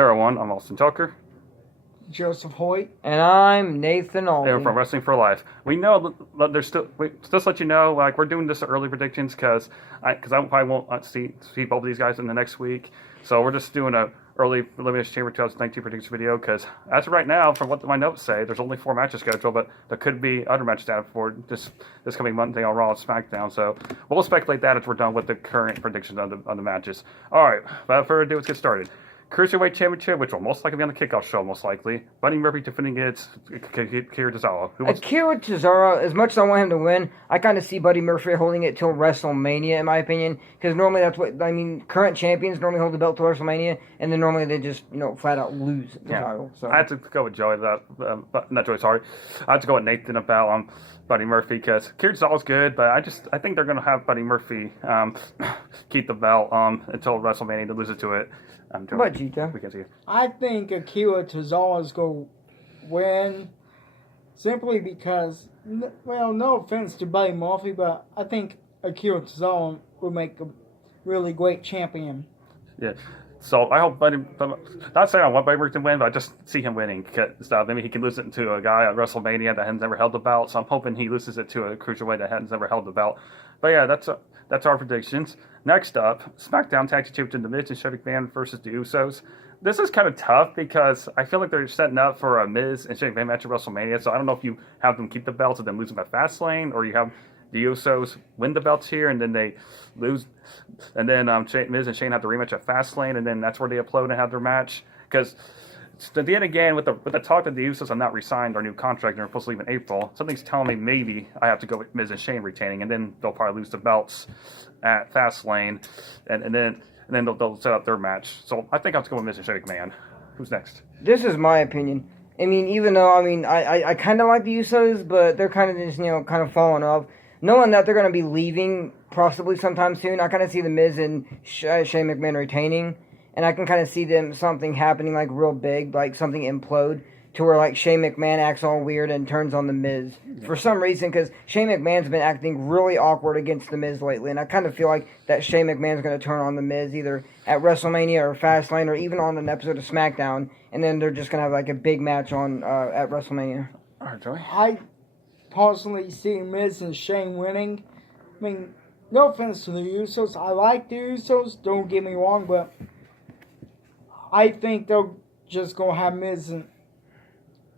Hello, everyone. I'm Austin Tucker. Joseph Hoyt. And I'm Nathan Alden. And we're from Wrestling for Life. We know that there's still, just let you know, like, we're doing this early predictions because I probably won't see both of these guys in the next week. So we're just doing a early Elimination Chamber 2019 prediction video because as of right now, from what my notes say, there's only 4 matches scheduled, but there could be other matches added for this coming Monday on Raw and SmackDown. So we'll speculate that as we're done with the current predictions on the matches. All right, without further ado, let's get started. Cruiserweight Championship, which will most likely be on the kickoff show, most likely. Buddy Murphy defending against Akira Tozawa. Akira Tozawa, as much as I want him to win, I kind of see Buddy Murphy holding it till WrestleMania, in my opinion. Because normally that's what, current champions normally hold the belt till WrestleMania, and then normally they just, flat out lose the title. So. I had to go with Joey, not Joey, sorry. I had to go with Nathan about Buddy Murphy, because Akira Tozawa's good, but I think they're going to have Buddy Murphy keep the belt until WrestleMania to lose it to it. What about you, Joe? We can see. I think Akira Tozawa is going to win simply because, well, no offense to Buddy Murphy, but I think Akira Tozawa will make a really great champion. Yeah. So I hope Buddy, not saying I want Buddy Murphy to win, but I just see him winning. Maybe he can lose it to a guy at WrestleMania that has never held the belt. So I'm hoping he loses it to a cruiserweight that has never held the belt. But yeah, that's our predictions. Next up, SmackDown Tag Team Champions, The Miz and Shane McMahon versus the Usos. This is kind of tough because I feel like they're setting up for a Miz and Shane McMahon match at WrestleMania. So I don't know if you have them keep the belts and then lose them at Fastlane, or you have the Usos win the belts here and then they lose, and then Miz and Shane have the rematch at Fastlane, and then that's where they upload and have their match. Because at the end again, with the talk that the Usos have not re-signed their new contract and they're supposed to leave in April, something's telling me maybe I have to go with Miz and Shane retaining, and then they'll probably lose the belts at Fastlane, and then they'll set up their match. So I think I have to go with Miz and Shane McMahon. Who's next? This is my opinion. I mean, even though I kind of like the Usos, but they're kind of just kind of falling off. Knowing that they're going to be leaving possibly sometime soon, I kind of see the Miz and Shane McMahon retaining. And I can kind of see something happening like real big, like something implode, to where like Shane McMahon acts all weird and turns on the Miz. For some reason, because Shane McMahon's been acting really awkward against the Miz lately. And I kind of feel like that Shane McMahon's going to turn on the Miz either at WrestleMania or Fastlane or even on an episode of SmackDown. And then they're just going to have like a big match on at WrestleMania. All right, Joey. I personally see Miz and Shane winning. I mean, no offense to the Usos. I like the Usos, don't get me wrong, but I think they're just going to have Miz and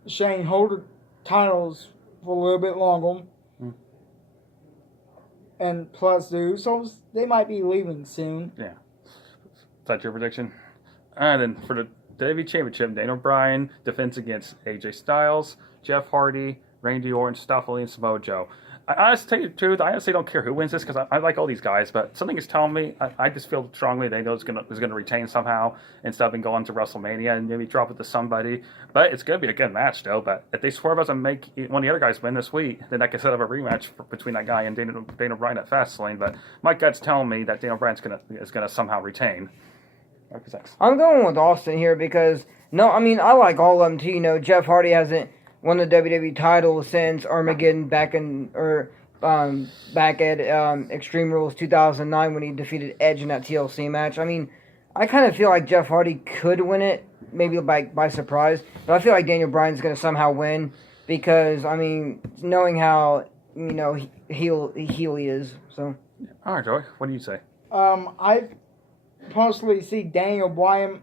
Shane hold the titles for a little bit longer. And plus the Usos, they might be leaving soon. Yeah. Is that your prediction? And then for the WWE Championship, Daniel Bryan defends against AJ Styles, Jeff Hardy, Randy Orton, Stafford, and Samoa Joe. I honestly tell you the truth, I honestly don't care who wins this because I like all these guys, but something is telling me, I just feel strongly they know it's going to retain somehow and stuff and go on to WrestleMania and maybe drop it to somebody. But it's going to be a good match, though. But if they swerve us and make one of the other guys win this week, then I can set up a rematch between that guy and Daniel Bryan at Fastlane. But my gut's telling me that Daniel Bryan is going to somehow retain. I'm going with Austin here because, I like all of them too. Jeff Hardy hasn't won the WWE title since Armageddon back at Extreme Rules 2009 when he defeated Edge in that TLC match. I mean, I kind of feel like Jeff Hardy could win it, maybe by surprise, but I feel like Daniel Bryan's going to somehow win because, knowing how, heel he is. So. All right, Joey, what do you say? I personally see Daniel Bryan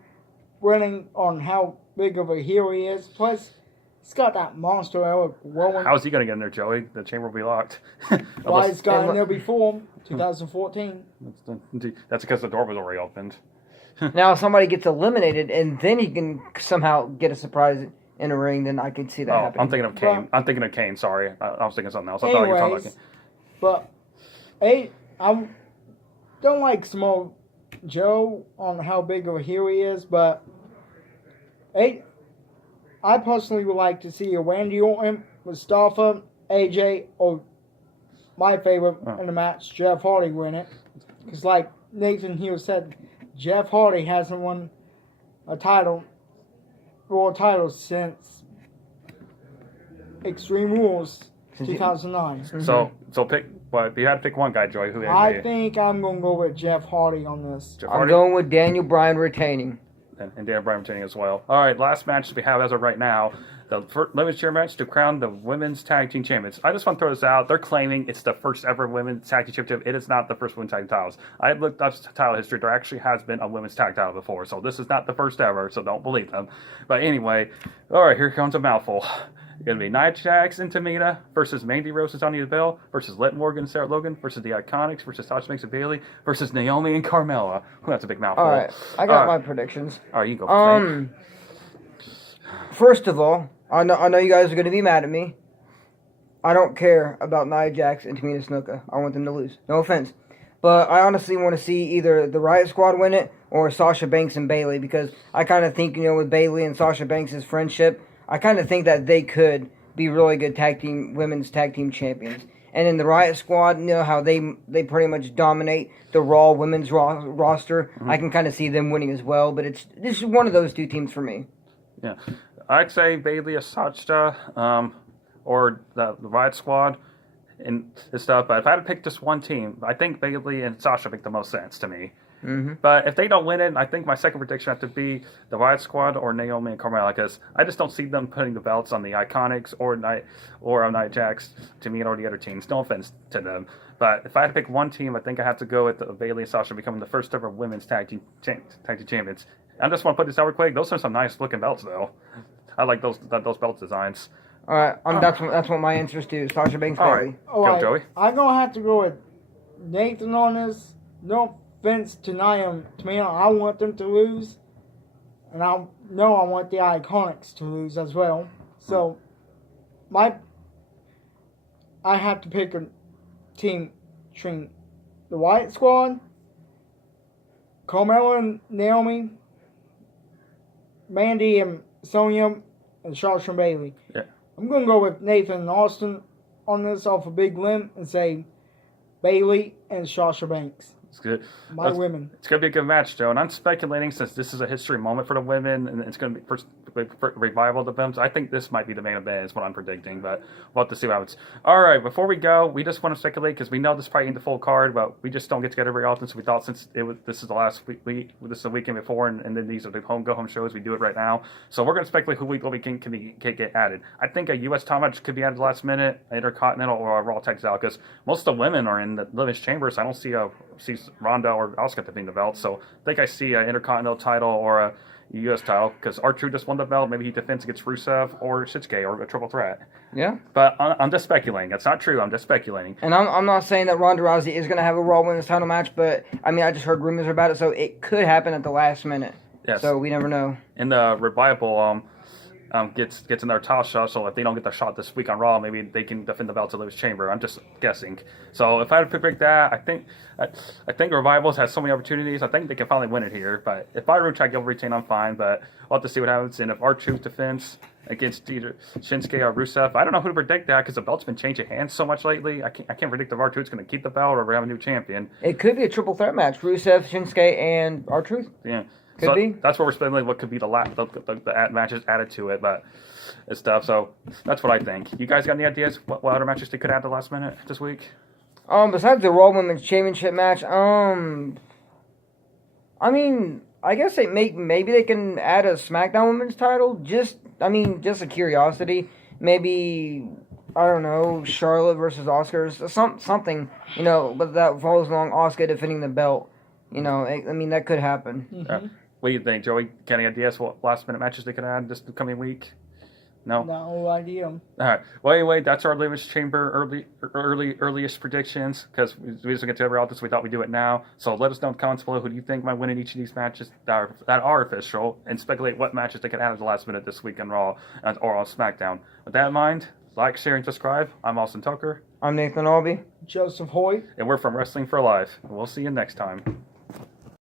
winning on how big of a heel he is. Plus, he's got that monster Eric Rowan. How's he going to get in there, Joey? The chamber will be locked. Well, he's got in there before, 2014. That's because the door was already opened. Now, if somebody gets eliminated, and then he can somehow get a surprise in a ring, then I could see that happening. I'm thinking of Kane. I'm thinking of Kane, sorry. I was thinking something else. I thought you were talking about Kane. But, I don't like Samoa Joe on how big of a heel he is, but I personally would like to see a Randy Orton, Mustafa, AJ, or my favorite in the match, Jeff Hardy win it. Because like Nathan here said, Jeff Hardy hasn't won a world title since Extreme Rules 2009. So pick. But if you had to pick one guy, Joey, who? I think I'm going to go with Jeff Hardy on this. I'm going with Daniel Bryan retaining. and Daniel Bryan retaining as well. All right, last match we have as of right now, the Elimination Chamber match to crown the women's tag team champions. I just want to throw this out. They're claiming it's the first ever women's tag team championship. It is not the first women's tag team titles. I looked up title history. There actually has been a women's tag title before, so this is not the first ever, so don't believe them. But anyway, all right, here comes a mouthful. It's going to be Nia Jax and Tamina versus Mandy Rose and Sonya Deville versus Liv Morgan and Sarah Logan versus the Iconics versus Sasha Banks and Bayley versus Naomi and Carmella. Well, that's a big mouthful. All right, I got my predictions. All right, you go for First of all, I know you guys are going to be mad at me. I don't care about Nia Jax and Tamina Snuka. I want them to lose. No offense. But I honestly want to see either the Riot Squad win it or Sasha Banks and Bayley, because I kind of think, with Bayley and Sasha Banks' friendship, I kind of think that they could be really good women's tag team champions. And in the Riot Squad, how they pretty much dominate the Raw women's roster. Mm-hmm. I can kind of see them winning as well, but this is one of those two teams for me. Yeah, I'd say Bayley or Sasha, or the Riot Squad and stuff. But if I had to pick just one team, I think Bayley and Sasha make the most sense to me. Mm-hmm. But if they don't win it, I think my second prediction has to be the Riot Squad or Naomi and Carmella, because I just don't see them putting the belts on the Iconics or on Nia Jax, to me, or the other teams. No offense to them. But if I had to pick one team, I think I have to go with Bayley and Sasha becoming the first ever women's tag team champions. I just want to put this out real quick. Those are some nice looking belts, though. I like those belt designs. All right, that's what my answer is too. Sasha Banks, Bayley. Go, Joey. I'm gonna have to go with Nathan on this. No offense to Tamina, I want them to lose, and I want the Iconics to lose as well. So, I have to pick a team between the Riot Squad, Carmella and Naomi, Mandy and Sonya, and Sasha and Bayley. Yeah. I'm going to go with Nathan and Austin on this off a big limb and say Bayley and Sasha Banks. It's good. Women. It's going to be a good match, Joe. And I'm speculating, since this is a history moment for the women, and it's going to be first revival of the women. I think this might be the main event, is what I'm predicting. But we'll have to see what happens. All right, before we go, we just want to speculate, because we know this probably ain't the full card, but we just don't get together very often. So we thought, since this is the last week, this is the weekend before, and then these are the go-home shows, we do it right now. So we're going to speculate who we can get added. I think a U.S. title match could be added last minute, Intercontinental or a Raw Tag Title, because most of the women are in the Elimination Chamber, so I don't see Ronda or Asuka defending the belt. So I think I see an Intercontinental title or a U.S. title, because R-Truth just won the belt. Maybe he defends against Rusev or Shinsuke or a triple threat. Yeah. But I'm just speculating. That's not true. I'm just speculating. And I'm not saying that Ronda Rousey is going to have a Raw Women's title match, but I mean, I just heard rumors about it, so it could happen at the last minute. Yes. So we never know. In the revival, gets in their title shot, so if they don't get their shot this week on Raw, maybe they can defend the belt to Elimination Chamber. I'm just guessing. So if I had to pick that, I think Revivals has so many opportunities. I think they can finally win it here. But if I room check, you'll retain, I'm fine. But we'll have to see what happens. And if R-Truth defends against either Shinsuke or Rusev, I don't know who to predict that, because the belt's been changing hands so much lately. I can't predict if R-Truth's going to keep the belt or we have a new champion. It could be a triple threat match: Rusev, Shinsuke, and R-Truth. Yeah. Could be. That's where we're spending what could be the matches added to it, but it's stuff. So that's what I think. You guys got any ideas what other matches they could add the last minute this week? Besides the Raw Women's Championship match, I mean, I guess maybe they can add a SmackDown Women's title. Just a curiosity. Maybe, I don't know, Charlotte versus Asuka, something, but that falls along Asuka defending the belt. That could happen. Mm-hmm. What do you think, Joey? Got any ideas what last minute matches they could add this coming week? No? No idea. All right. Well, anyway, that's our Elimination Chamber earliest predictions, because we just get to every all this. We thought we'd do it now. So let us know in the comments below who do you think might win in each of these matches that are official, and speculate what matches they could add at the last minute this week on Raw or on SmackDown. With that in mind, like, share, and subscribe. I'm Austin Tucker. I'm Nathan Albee. Joseph Hoyt. And we're from Wrestling for Life. We'll see you next time.